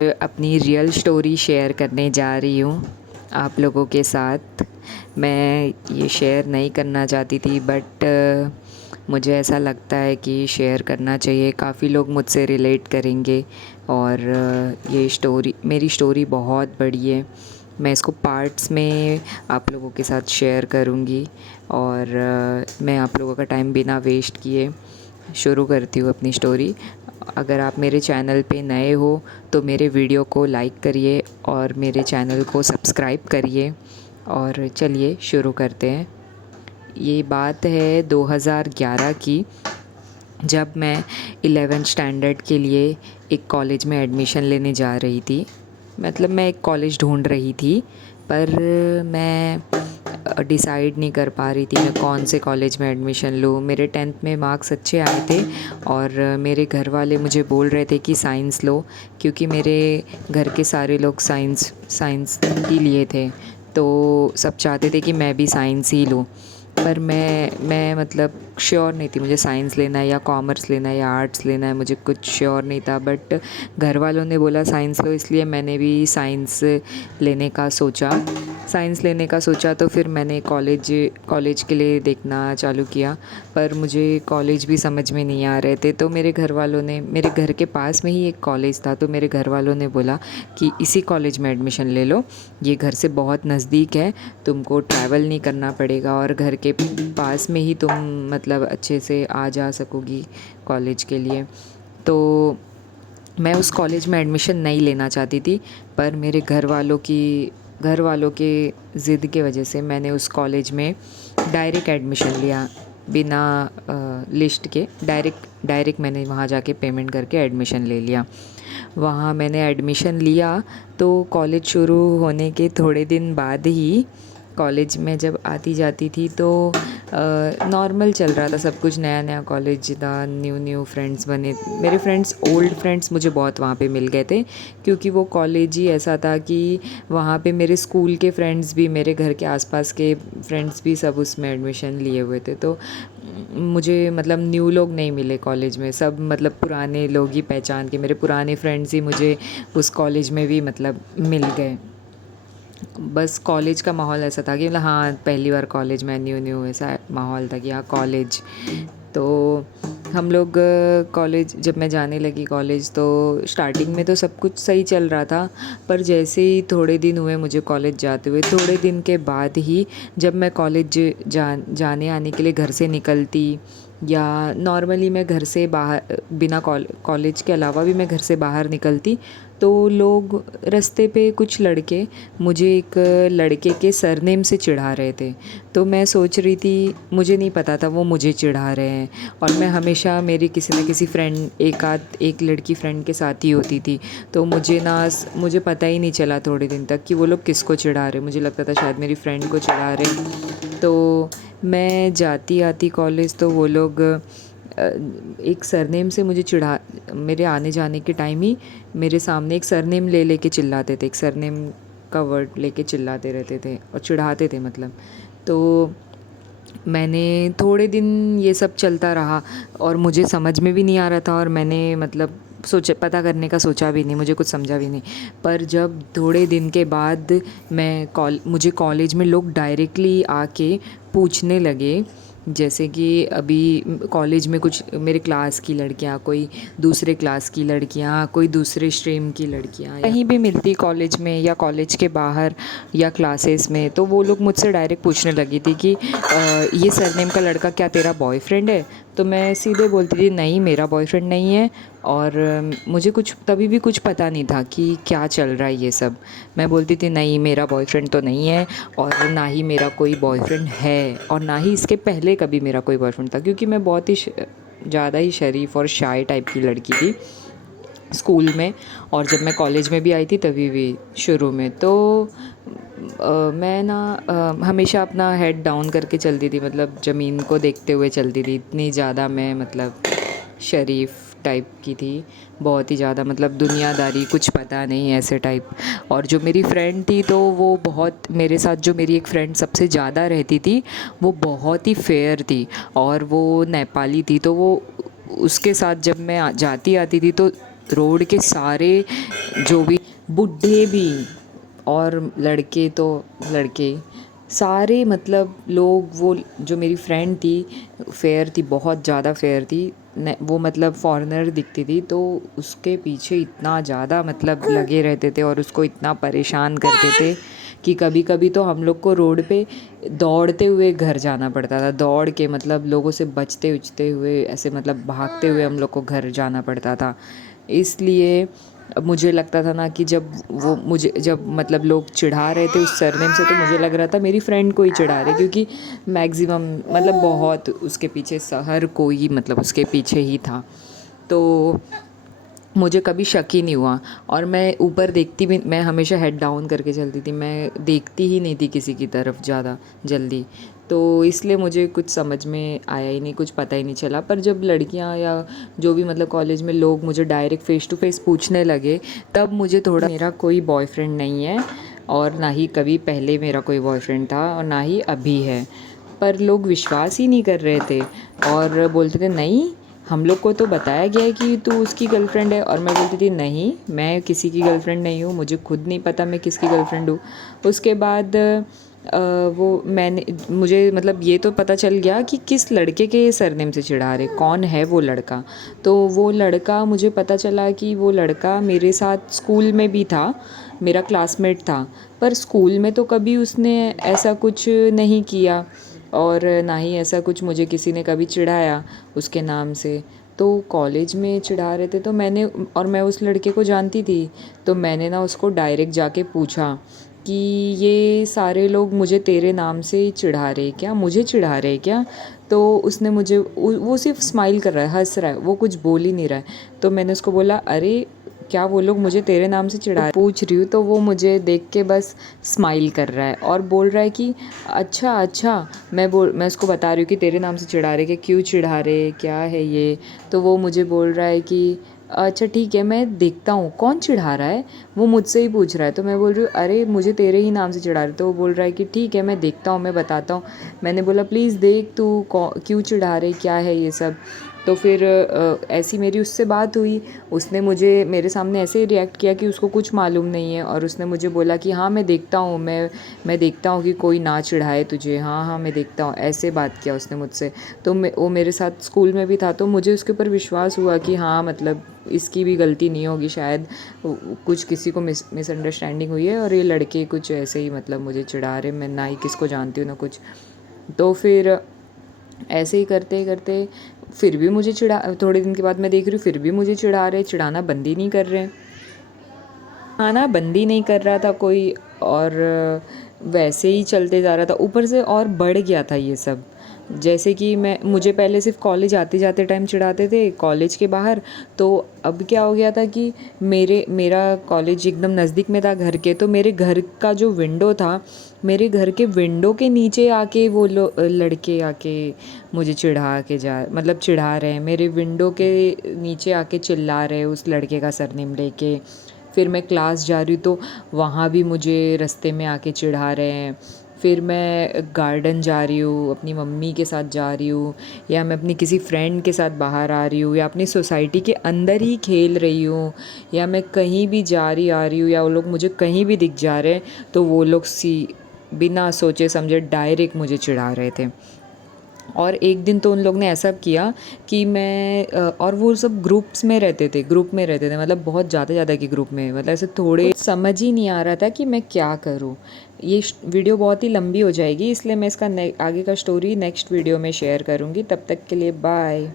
अपनी real story share करने जा रही हूँ आप लोगों के साथ। मैं ये शेयर नहीं करना चाहती थी बट मुझे ऐसा लगता है कि शेयर करना चाहिए। काफ़ी लोग मुझसे रिलेट करेंगे और मेरी स्टोरी बहुत बड़ी है। मैं इसको पार्ट्स में आप लोगों के साथ शेयर करूँगी और मैं आप लोगों का टाइम बिना वेस्ट किए शुरू करती हूँ अपनी स्टोरी। अगर आप मेरे चैनल पे नए हो तो मेरे वीडियो को लाइक करिए और मेरे चैनल को सब्सक्राइब करिए। और चलिए शुरू करते हैं। ये बात है 2011 की, जब मैं 11th स्टैंडर्ड के लिए एक कॉलेज में एडमिशन लेने जा रही थी। मतलब मैं एक कॉलेज ढूंढ रही थी पर मैं डिसाइड नहीं कर पा रही थी मैं कौन से कॉलेज में एडमिशन लूँ। मेरे 10th में मार्क्स अच्छे आए थे और मेरे घर वाले मुझे बोल रहे थे कि साइंस लो, क्योंकि मेरे घर के सारे लोग साइंस साइंस ही लिए थे, तो सब चाहते थे कि मैं भी साइंस ही लूँ। पर मैं मतलब श्योर नहीं थी मुझे साइंस लेना है या कॉमर्स लेना है या आर्ट्स लेना है, मुझे कुछ श्योर नहीं था। बट घर वालों ने बोला साइंस लो, इसलिए मैंने भी लेने का सोचा साइंस लेने का सोचा। तो फिर मैंने कॉलेज के लिए देखना चालू किया, पर मुझे कॉलेज भी समझ में नहीं आ रहे थे। तो मेरे घर के पास में ही एक कॉलेज था, तो मेरे घर वालों ने बोला कि इसी कॉलेज में एडमिशन ले लो, ये घर से बहुत नज़दीक है, तुमको ट्रैवल नहीं करना पड़ेगा और घर के पास में ही तुम मतलब अच्छे से आ जा सकोगी कॉलेज के लिए। तो मैं उस कॉलेज में एडमिशन नहीं लेना चाहती थी, पर मेरे घर वालों के ज़िद के वजह से मैंने उस कॉलेज में डायरेक्ट एडमिशन लिया, बिना लिस्ट के। डायरेक्ट मैंने वहाँ जाके पेमेंट करके एडमिशन ले लिया। वहाँ मैंने एडमिशन लिया तो कॉलेज शुरू होने के थोड़े दिन बाद ही कॉलेज में जब आती जाती थी तो नॉर्मल चल रहा था सब कुछ। नया नया कॉलेज था, न्यू फ्रेंड्स बने। मेरे फ्रेंड्स, ओल्ड फ्रेंड्स मुझे बहुत वहाँ पे मिल गए थे, क्योंकि वो कॉलेज ही ऐसा था कि वहाँ पे मेरे स्कूल के फ्रेंड्स भी, मेरे घर के आसपास के फ्रेंड्स भी सब उसमें एडमिशन लिए हुए थे। तो मुझे मतलब न्यू लोग नहीं मिले कॉलेज में, सब मतलब पुराने लोग ही पहचान के, मेरे पुराने फ्रेंड्स ही मुझे उस कॉलेज में भी मतलब मिल गए। बस कॉलेज का माहौल ऐसा था कि मतलब हाँ, पहली बार कॉलेज में न्यू ऐसा माहौल था कि हाँ कॉलेज। तो हम लोग कॉलेज, जब मैं जाने लगी कॉलेज, तो स्टार्टिंग में तो सब कुछ सही चल रहा था। पर जैसे ही थोड़े दिन हुए मुझे कॉलेज जाते हुए, थोड़े दिन के बाद ही जब मैं कॉलेज जाने आने के लिए घर से निकलती, या नॉर्मली मैं घर से बाहर बिना कॉलेज के अलावा भी मैं घर से बाहर निकलती, तो लोग रास्ते पे कुछ लड़के मुझे एक लड़के के सरनेम से चिढ़ा रहे थे। तो मैं सोच रही थी, मुझे नहीं पता था वो मुझे चिढ़ा रहे हैं, और मैं हमेशा मेरी किसी न किसी फ्रेंड, एक लड़की फ्रेंड के साथ ही होती थी। तो मुझे पता ही नहीं चला थोड़े दिन तक कि वो लोग किसको चिढ़ा रहे। मुझे लगता था शायद मेरी फ्रेंड को चिढ़ा रहे। तो मैं जाती आती कॉलेज तो वो लोग एक सरनेम से मुझे चिढ़ा, मेरे आने जाने के टाइम ही मेरे सामने एक सरनेम लेके चिल्लाते थे, एक सरनेम का वर्ड लेके चिल्लाते रहते थे और चिढ़ाते थे मतलब। तो मैंने थोड़े दिन ये सब चलता रहा और मुझे समझ में भी नहीं आ रहा था, और मैंने मतलब पता करने का सोचा भी नहीं, मुझे कुछ समझा भी नहीं। पर जब थोड़े दिन के बाद मुझे कॉलेज में लोग डायरेक्टली आके पूछने लगे, जैसे कि अभी कॉलेज में कुछ मेरे क्लास की लड़कियां, कोई दूसरे क्लास की लड़कियां, कोई दूसरे स्ट्रीम की लड़कियां कहीं भी मिलती कॉलेज में या कॉलेज के बाहर या क्लासेस में, तो वो लोग मुझसे डायरेक्ट पूछने लगी थी कि ये सरनेम का लड़का क्या तेरा बॉयफ्रेंड है? तो मैं सीधे बोलती थी नहीं, मेरा बॉयफ्रेंड नहीं है। और मुझे कुछ तभी भी कुछ पता नहीं था कि क्या चल रहा है ये सब। मैं बोलती थी नहीं, मेरा बॉयफ्रेंड तो नहीं है, और ना ही मेरा कोई बॉयफ्रेंड है, और ना ही इसके पहले कभी मेरा कोई बॉयफ्रेंड था, क्योंकि मैं बहुत ही ज़्यादा ही शरीफ और शाय टाइप की लड़की थी स्कूल में। और जब मैं कॉलेज में भी आई थी तभी भी शुरू में, तो मैं ना हमेशा अपना हेड डाउन करके चलती थी, मतलब ज़मीन को देखते हुए चलती थी। इतनी ज़्यादा मैं मतलब शरीफ टाइप की थी, बहुत ही ज़्यादा, मतलब दुनियादारी कुछ पता नहीं ऐसे टाइप। और जो मेरी फ्रेंड थी, तो वो बहुत, मेरे साथ जो मेरी एक फ्रेंड सबसे ज़्यादा रहती थी, वो बहुत ही फेयर थी और वो नेपाली थी। तो वो, उसके साथ जब मैं जाती आती थी तो रोड के सारे जो भी बूढ़े भी और लड़के तो लड़के सारे मतलब लोग, वो जो मेरी फ्रेंड थी फेयर थी, बहुत ज़्यादा फेयर थी, वो मतलब फॉरेनर दिखती थी, तो उसके पीछे इतना ज़्यादा मतलब लगे रहते थे और उसको इतना परेशान करते थे कि कभी कभी तो हम लोग को रोड पे दौड़ते हुए घर जाना पड़ता था, दौड़ के मतलब लोगों से बचते उचते हुए ऐसे मतलब भागते हुए हम लोग को घर जाना पड़ता था। इसलिए मुझे लगता था ना कि जब वो मुझे जब मतलब लोग चिढ़ा रहे थे उस सरनेम से, तो मुझे लग रहा था मेरी फ्रेंड को ही चिढ़ा रहे, क्योंकि मैक्सिमम मतलब बहुत उसके पीछे हर कोई मतलब उसके पीछे ही था। तो मुझे कभी शक ही नहीं हुआ। और मैं ऊपर देखती भी, मैं हमेशा हेड डाउन करके चलती थी, मैं देखती ही नहीं थी किसी की तरफ ज़्यादा जल्दी। तो इसलिए मुझे कुछ समझ में आया ही नहीं, कुछ पता ही नहीं चला। पर जब लड़कियां या जो भी मतलब कॉलेज में लोग मुझे डायरेक्ट फ़ेस टू फेस पूछने लगे, तब मुझे थोड़ा, मेरा कोई बॉयफ्रेंड नहीं है और ना ही कभी पहले मेरा कोई बॉयफ्रेंड था और ना ही अभी है। पर लोग विश्वास ही नहीं कर रहे थे और बोलते थे नहीं, हम लोग को तो बताया गया है कि तू उसकी गर्लफ्रेंड है। और मैं बोलती थी नहीं, मैं किसी की गर्लफ्रेंड नहीं हूँ, मुझे खुद नहीं पता मैं किसकी गर्लफ्रेंड हूँ। उसके बाद वो मैंने मुझे मतलब ये तो पता चल गया कि किस लड़के के सरनेम से चिढ़ा रहे, कौन है वो लड़का। तो वो लड़का, मुझे पता चला कि वो लड़का मेरे साथ स्कूल में भी था, मेरा क्लासमेट था। पर स्कूल में तो कभी उसने ऐसा कुछ नहीं किया और ना ही ऐसा कुछ मुझे किसी ने कभी चिढ़ाया उसके नाम से। तो कॉलेज में चिढ़ा रहे थे तो मैंने, और मैं उस लड़के को जानती थी, तो मैंने ना उसको डायरेक्ट जाके पूछा कि ये सारे लोग मुझे तेरे नाम से ही चिढ़ा रहे क्या, मुझे चिढ़ा रहे क्या। तो उसने मुझे वो सिर्फ स्माइल कर रहा है, हंस रहा है, वो कुछ बोल ही नहीं रहा है। तो मैंने उसको बोला अरे क्या वो लोग मुझे तेरे नाम से चिढ़ा पूछ रही हूँ। तो वो मुझे देख के बस स्माइल कर रहा है और बोल रहा है कि अच्छा अच्छा। मैं उसको बता रही हूँ कि तेरे नाम से चिढ़ा रहे, कि क्यों चिढ़ा रहे, क्या है ये। तो वो मुझे बोल रहा है कि अच्छा ठीक है मैं देखता हूँ कौन चिढ़ा रहा है, वो मुझसे ही पूछ रहा है। तो मैं बोल रही हूँ अरे मुझे तेरे ही नाम से चिढ़ा रहे। तो वो बोल रहा है कि ठीक है मैं देखता हूँ, मैं बताता हूँ। मैंने बोला प्लीज़ देख तू क्यों चिढ़ा रहे, क्या है ये सब। तो फिर ऐसी मेरी उससे बात हुई। उसने मुझे मेरे सामने ऐसे रिएक्ट किया कि उसको कुछ मालूम नहीं है, और उसने मुझे बोला कि हाँ मैं देखता हूँ, मैं देखता हूँ कि कोई ना चिढ़ाए तुझे, हाँ हाँ मैं देखता हूँ, ऐसे बात किया उसने मुझसे। तो वो मेरे साथ स्कूल में भी था, तो मुझे उसके ऊपर विश्वास हुआ कि हाँ मतलब इसकी भी गलती नहीं होगी शायद, कुछ किसी को मिसअंडरस्टैंडिंग हुई है और ये लड़के कुछ ऐसे ही मतलब मुझे चिढ़ा रहे, मैं ना ही किसको जानती हूँ ना कुछ। तो फिर ऐसे ही करते करते फिर भी मुझे थोड़े दिन के बाद मैं देख रही हूँ फिर भी मुझे चिढ़ा रहे, चिढ़ाना बंद ही नहीं कर रहे, आना बंद ही नहीं कर रहा था कोई। और वैसे ही चलते जा रहा था, ऊपर से और बढ़ गया था ये सब। जैसे कि मुझे पहले सिर्फ कॉलेज आते जाते टाइम चिढ़ाते थे, कॉलेज के बाहर। तो अब क्या हो गया था कि मेरा कॉलेज एकदम नज़दीक में था घर के, तो मेरे घर का जो विंडो था, मेरे घर के विंडो के नीचे आके वो लड़के आके मुझे चिढ़ा रहे हैं, मेरे विंडो के नीचे आके चिल्ला रहे हैं उस लड़के का सरनेम लेके। फिर मैं क्लास जा रही हूँ तो वहाँ भी मुझे रास्ते में आके चिढ़ा रहे हैं। फिर मैं गार्डन जा रही हूँ, अपनी मम्मी के साथ जा रही हूँ, या मैं अपनी किसी फ्रेंड के साथ बाहर आ रही हूँ, या अपनी सोसाइटी के अंदर ही खेल रही हूँ, या मैं कहीं भी जा रही आ रही हूँ, या वो लोग मुझे कहीं भी दिख जा रहे हैं, तो वो लोग बिना सोचे समझे डायरेक्ट मुझे चिढ़ा रहे थे। और एक दिन तो उन लोग ने ऐसा किया कि और वो सब ग्रुप में रहते थे, मतलब बहुत ज़्यादा के ग्रुप में, मतलब ऐसे थोड़े, कुछ समझ ही नहीं आ रहा था कि मैं क्या करूँ। ये वीडियो बहुत ही लंबी हो जाएगी, इसलिए मैं इसका आगे का स्टोरी नेक्स्ट वीडियो में शेयर करूँगी। तब तक के लिए बाय।